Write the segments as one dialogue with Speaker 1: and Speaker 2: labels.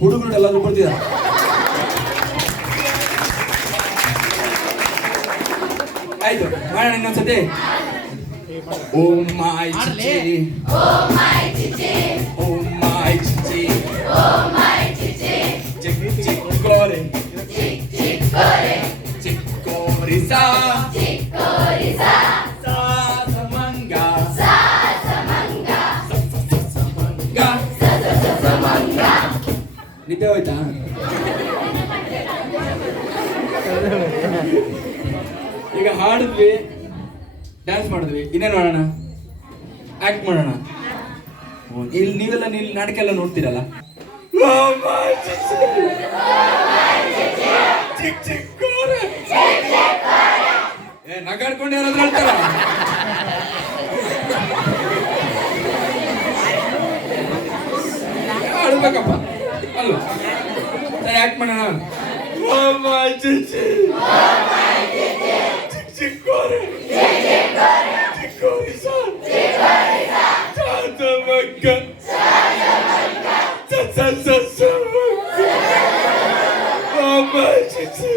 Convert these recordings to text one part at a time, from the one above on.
Speaker 1: ಹುಡುಗರು ಎಲ್ಲಾದ್ರೂ ಬರ್ತಿದಾರ ಆಯ್ತು ಮಾಡೋಣ ಇನ್ನೊಂದ್ಸತಿ. ಓ ಮೈ ಓ ಮೈ ನಿದ್ದೆ ಹೋಯ್ತಾ? ಈಗ ಹಾಡಿದ್ವಿ ಡ್ಯಾನ್ಸ್ ಮಾಡಿದ್ವಿ. ಇನ್ನೇನು ಮಾಡೋಣ? ಆಕ್ಟ್ ಮಾಡೋಣ. ಇಲ್ಲಿ ನೀವೆಲ್ಲ ನೀವು ನಾಟಕ ಎಲ್ಲ ನೋಡ್ತೀರಲ್ಲ ಏ, ನಗಾಡ್ಕೊಂಡು ಯಾರಾದ್ರೂ ಹೇಳ್ತಾರ? ಆಡ್ಬೇಕಪ್ಪ ಅಲ್ಲ ಸರಿ ಆಕ್ಟ್ ಮಾಡೋಣ ಓ ಮೈ ಚಿಚ್ಚಿ ಚಿಕ್ಕ ಚಿಕ್ಕೋರೆ ಚಿಕ್ಕೋರಿ ಸರ್ ಚಾಚಮಕ್ಕ ಚ ಚ ಚ ಚ ಓ ಮೈ ಚಿಚ್ಚಿ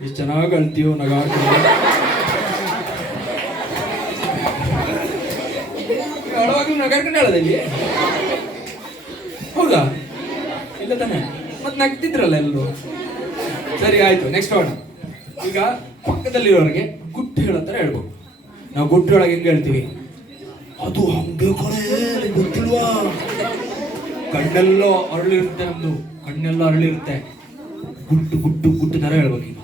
Speaker 1: ಎಷ್ಟು ಚೆನ್ನಾಗಿ ಅಳ್ತೀವೋ ನಗಾಡ್ತೀವಿ ಅಳವಾಗ್ಲೂ ನಗಾಡ್ಕೊಂಡು ಹೇಳೋದ ಇಲ್ಲಿ ಹೌದಾ? ಇಲ್ಲ ತಾನೆ. ಮತ್ತೆ ನಗ್ತಿದ್ರಲ್ಲ ಎಲ್ಲರೂ ಸರಿ, ಆಯ್ತು. ನೆಕ್ಸ್ಟ್ ಹೋಗೋಣ ಈಗ ಪಕ್ಕದಲ್ಲಿರೋರಿಗೆ ಗುಟ್ಟು ಹೇಳೋ ಥರ ಹೇಳ್ಬೋದು ನಾವು ಗುಟ್ಟು ಹೇಳೋಕೆ ಹೆಂಗೆ ಹೇಳ್ತೀವಿ? ಅದು ಹಂಗೆ ಕಣೆ ಕಣ್ಣೆಲ್ಲ ಅರಳಿರುತ್ತೆ ನಮ್ದು. ಕಣ್ಣೆಲ್ಲ ಅರಳಿರುತ್ತೆ. ಗುಟ್ಟು ಗುಟ್ಟು ಗುಟ್ಟು ಥರ ಹೇಳ್ಬೋದು ಈಗ.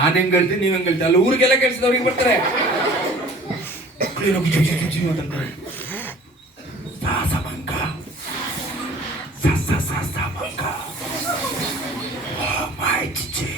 Speaker 1: ನಾನು ಹೆಂಗ್ ಹೇಳ್ತೀನಿ ನೀವ್ ಹೆಂಗ್ ಹೇಳ್ತೀನಿ ಅಲ್ಲಿ ಊರಿಗೆಲ್ಲ ಕೆಲ್ಸದವ್ರಿಗೆ ಬರ್ತಾರೆ ಸಾಸ ಮಂಕ ಮೈ ಚಿಚ್ಚಿ